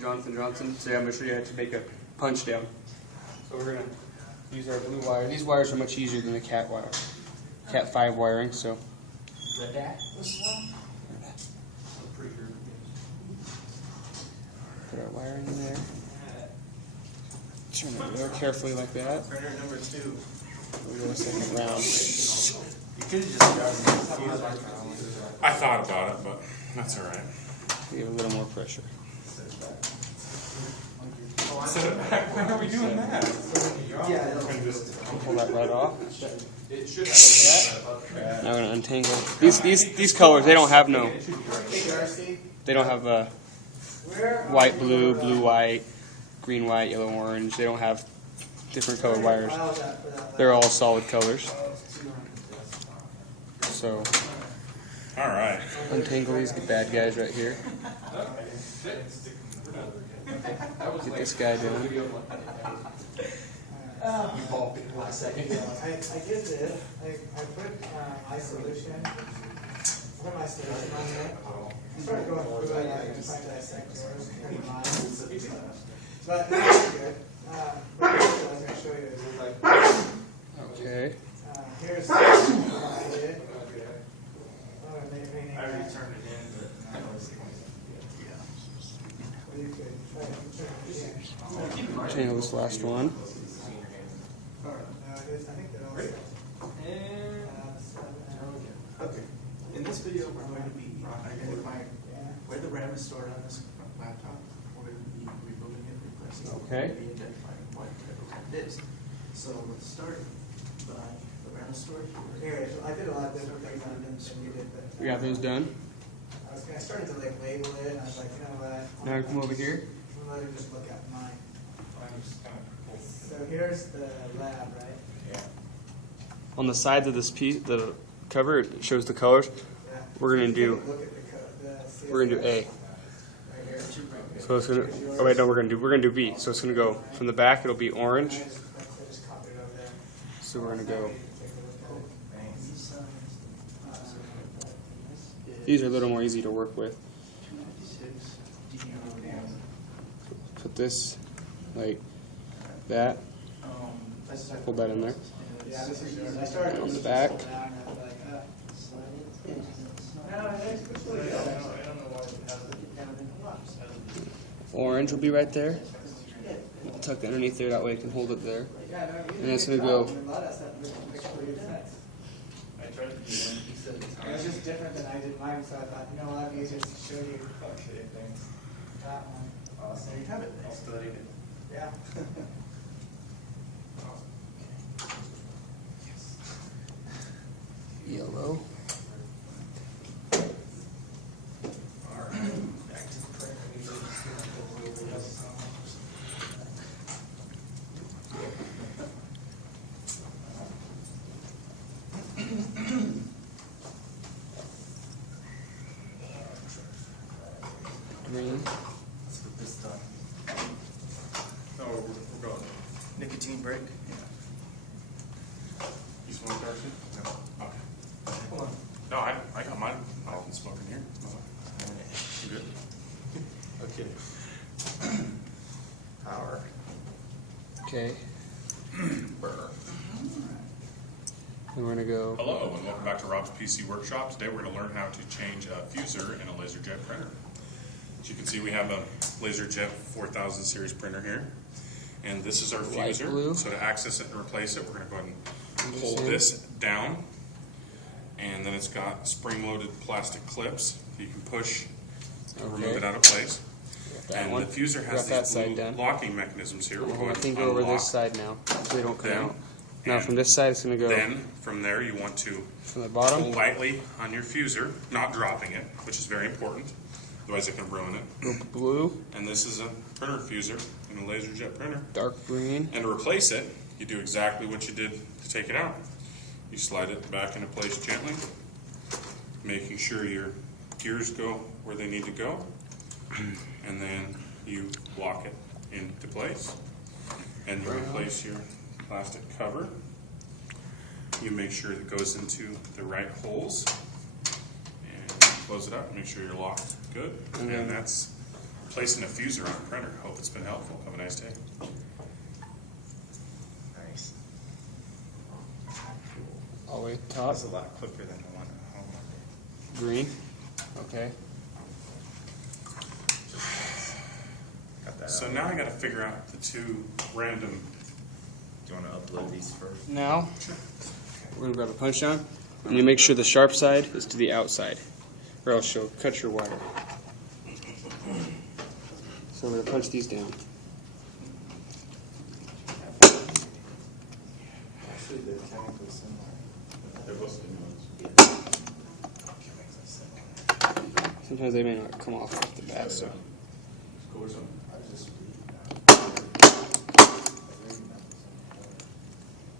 Johnson & Johnson. Today I'm going to show you how to make a punch down. So we're going to use our blue wire. These wires are much easier than the Cat wire. Cat 5 wiring, so. Put our wire in there. Turn it real carefully like that. Printer number 2. We'll go a second round. You could have just grabbed it. I thought about it, but that's alright. Give a little more pressure. When are we doing that? Pull that right off. Now we're gonna untangle these colors. They don't have no. They don't have white, blue, blue, white, green, white, yellow, orange. They don't have different colored wires. They're all solid colors. So Alright. untangle these bad guys right here. Get this guy down. I did this. I put my solution. I put my solution on there. I started going through it and trying to dissect yours. But it's good. What I was going to show you is Okay. here's what I did. I already turned it in, but I was You could try to turn it in. Untangle this last one. No, it is. I think they're all Okay. In this video, we're going to be identifying where the RAM is stored on this laptop. We're going to be removing it, replacing it. Okay. We're going to be identifying what RAM it is. So let's start by the RAM is stored here. Here, I did a lot of different things on them than you did. We got those done. I started to like label it, and I was like, you know what? Now come over here. I'm gonna let her just look at mine. So here's the lab, right? Yeah. On the sides of this piece, the cover, it shows the colors. Yeah. We're gonna do. Look at the code. We're gonna do A. Right here. So it's gonna. Oh wait, no, we're gonna do B. So it's gonna go from the back. It'll be orange. I just copied it over there. So we're gonna go. These are a little more easy to work with. Put this like that. Pull that in there. Yeah, this is yours. I started On the back. Orange will be right there. Tuck it underneath there. That way it can hold it there. And it's gonna go. It was just different than I did mine, so I thought, you know what, it'd be easier to show you that one. So you have it. I'll study it. Yeah. Yellow. Back to the print. Green. Let's put this done. No, we're going. Nicotine break? You smoke, Darcy? No. Okay. Hold on. No, I got mine. I can smoke in here. You good? Okay. Power. Okay. Burner. And we're gonna go. Hello, and welcome back to Rob's PC Workshop. Today we're going to learn how to change a fuser in a LaserJet printer. As you can see, we have a LaserJet 4000 series printer here. And this is our Light fuser. blue. So to access it and replace it, we're going to go ahead and hold in. this down. And then it's got spring-loaded plastic clips that you can push and remove it out of place. That And one. the fuser Got has that these side blue done. locking mechanisms here. We'll go I ahead think and go over unlock this side now, so they don't come them. out. Now And from this side, it's gonna go Then, from there, you want to from the pull bottom. lightly on your fuser, not dropping it, which is very important. Otherwise, it can ruin it. Go blue, And this is a printer fuser in a LaserJet printer. dark green. And to replace it, you do exactly what you did to take it out. You slide it back into place gently, making sure your gears go where they need to go. And then you lock it into place. And you replace your plastic cover. You make sure it goes into the right holes. And close it up, make sure you're locked good. And that's placing a fuser on a printer. Hope it's been helpful. Have a nice day. Nice. All the way top. That's a lot quicker than the one at home. Green. Okay. Got that So out. now I got to figure out the two random. Do you want to upload these first? Now, we're going to grab a punch down. And you make sure the sharp side is to the outside, or else you'll cut your wire. So I'm going to punch these down. Actually, they're technically similar. They're both new ones. Sometimes they may not come off the bat, so. Cool or something?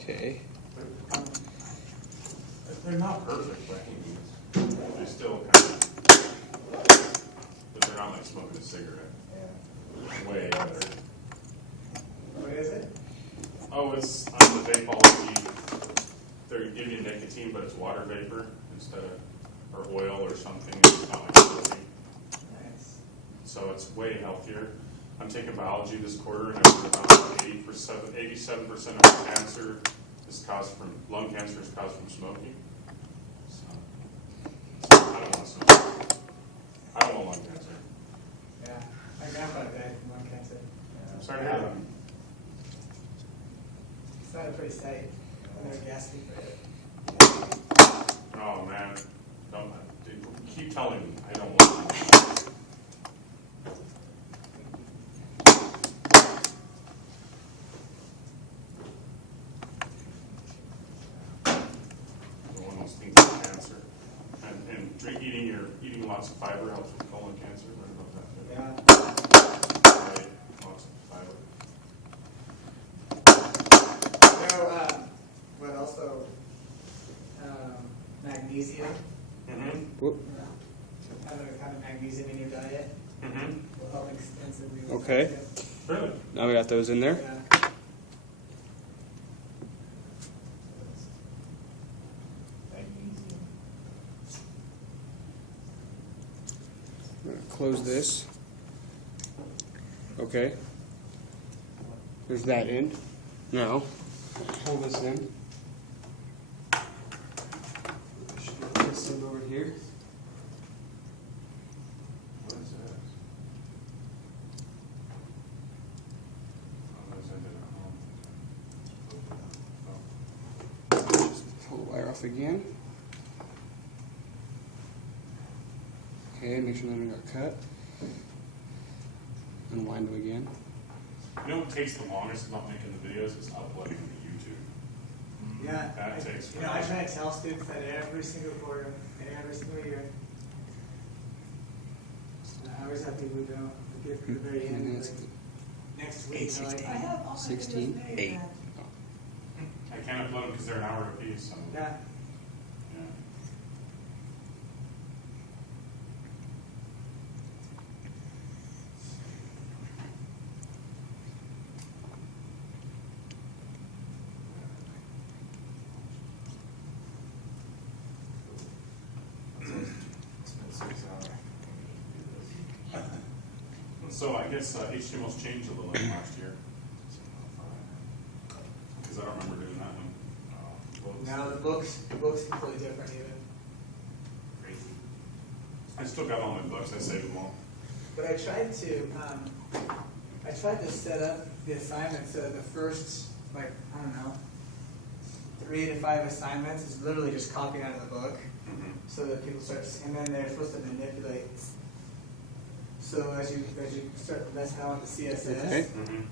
Okay. They're not perfect by any means. They still kind of, but they're not like smoking a cigarette. Way better. What is it? Oh, it's on the Vapeology. They give you nicotine, but it's water vapor instead of, or oil or something. It's not like smoking. Nice. So it's way healthier. I'm taking biology this quarter, and I learned about 87% of cancer is caused from lung cancer is caused from smoking. So I don't want to smoke. I don't want lung cancer. Yeah. My grandpa died from lung cancer. I'm sorry to hear that. It's not a pretty sight. They're gasping for it. Oh man, don't dude, keep telling me I don't want lung cancer. One of those things with cancer, and eating lots of fiber helps with colon cancer. Learn about that too. Yeah. Right, lots of fiber. You know, but also magnesium. Mm-hmm. Whoop. Having magnesium in your diet Mm-hmm. will help extensively. with Okay. calcium. Really? Now we got those in there. Yeah. Magnesium. I'm going to close this. Okay. There's that end. Now, pull this in. Put this end over here. What is that? Oh, that's ended at home. Just pull the wire off again. Okay, make sure nothing got cut. Unwind them again. You know what takes the longest about making the videos is uploading them to YouTube. Yeah. That takes I try to tell students that every single quarter and every single year. I always have people who don't get it from the very end. Like, next week, they're like, I have all my 16, videos made. 8. I can't upload them because they're an hour apiece. So. Yeah. Yeah. So I guess HTML's changed a little in last year. Because I don't remember doing that one. Now the books are completely different even. Crazy. I still got all my books. I saved them all. But I tried to set up the assignment so that the first, like, I don't know, 3 to 5 assignments is literally just copying out of the book, Mm-hmm. so that people start, and then they're supposed to manipulate. So as you start messing around with the CSS, Okay. Mm-hmm.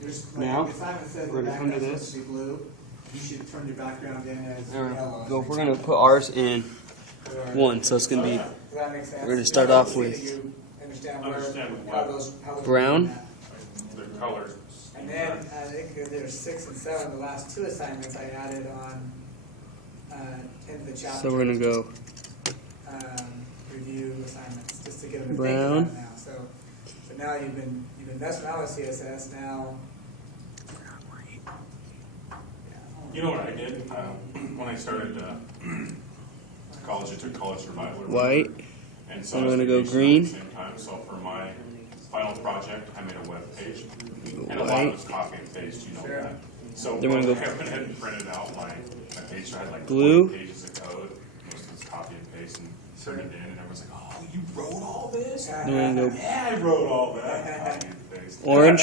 you're just, like, Now, the assignment says we're the gonna come to background's this. supposed to be blue. You should turn your background in as Alright, yellow. so we're going to put ours in 1, so it's going to be Does that make sense? We're gonna start off with You understand Understand how what? those brown. doing that. Their colors. And then I think there's 6 and 7. The last 2 assignments I added on into the chapter. So we're going to go Review assignments just to get them to Brown. think about it now. So now you've been messing around with CSS now. You know what I did? When I started college, I took college survival. white. And so I'm I was gonna go vacationing green. At the same time. So for my final project, I made a web page, and a lot of it was copy and paste, you know that. So Then I we're went gonna go ahead and printed out my page, so I had like blue. 20 pages of code, most of it's copy and paste, and turned it in, and everyone's like, oh, you wrote all this? Then we're gonna go Yeah, I wrote all that. Copy and paste. orange.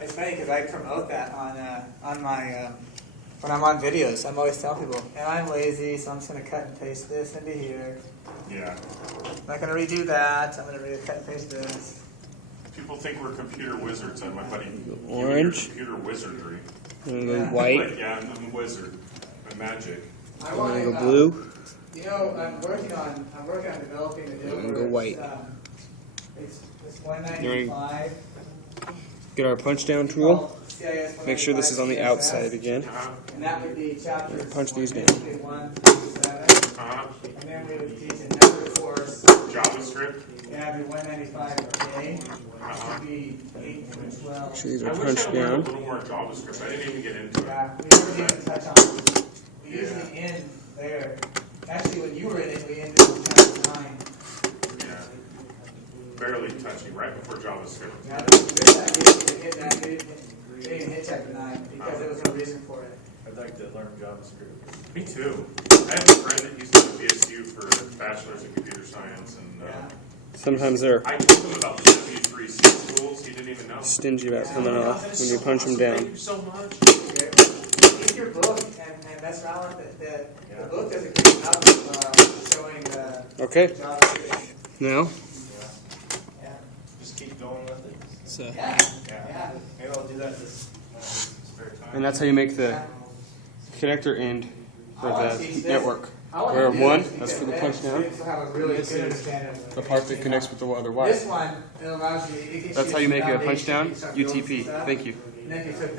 It's funny because I promote that on my when I'm on videos. I'm always telling people, and I'm lazy, so I'm just gonna cut and paste this into here. Yeah. I'm not gonna redo that. I'm gonna cut and paste this. People think we're computer wizards, and my buddy, Orange. computer wizardry. Then we're gonna go Like, white. yeah, I'm a wizard. I'm magic. I Then want we're to gonna go blue. You know, I'm working on developing a deal I'm gonna where go white. it's $195. Get our punch down tool. CIS Make sure this is on the CSS, outside again. And that would be chapters Punch these down. 1 through 7. Uh-huh. And then we would teach another course. JavaScript. Yeah, it'd be $195 a day. Uh-huh. It'd be 8 through 12. Make sure these I are wish I punched had learned a down. little more JavaScript. I didn't even get into it. Yeah, we never even touch on it. We usually end there. Actually, when you were in it, we ended in chapter 9. Yeah. Barely touching right before JavaScript. Yeah, that was good that we didn't hit chapter 9 because there was no reason for it. I'd like to learn JavaScript. Me too. I have a friend that used to go to BSU for bachelor's in computer science, and Yeah. Sometimes they're I told him about the W3C tools. He didn't even know. stingy about coming off when you punch them Thank down. you so much. Read your book and mess around with it. The book does a great job of showing Okay, JavaScript. now. Yeah. Just keep going with it. So, Yeah. Yeah. Maybe I'll do that this spare time. and that's how you make the connector end for I wanna the teach this. network. I wanna Where do one, this that's for the because punch then down. students will have a really good understanding of The part that connects with the other wire. This one, it allows you. It gives That's you how you make a foundation, punch down. you start building UTP. stuff. Thank you. And then you took